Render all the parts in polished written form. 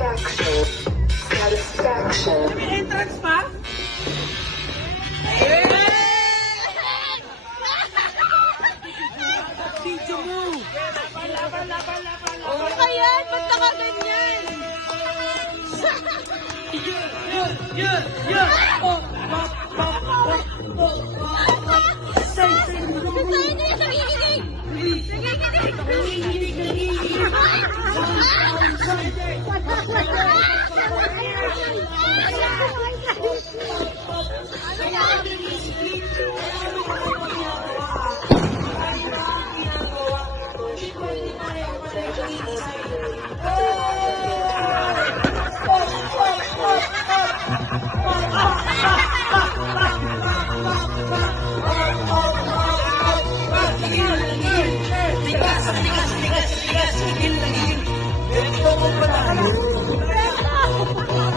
May entrance pa? Video mo! Laban! Ano ba yan? Ba't nakaganyan?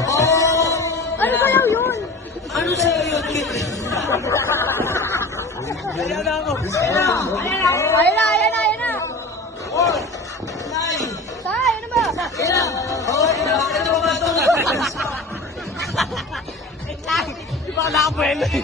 Ano kaya yun? Ano sa'yo yun, Kit? Ayan na ako. Ayan na! Tay, ano ba? Ito ba ito? Di ba nakabuelo eh?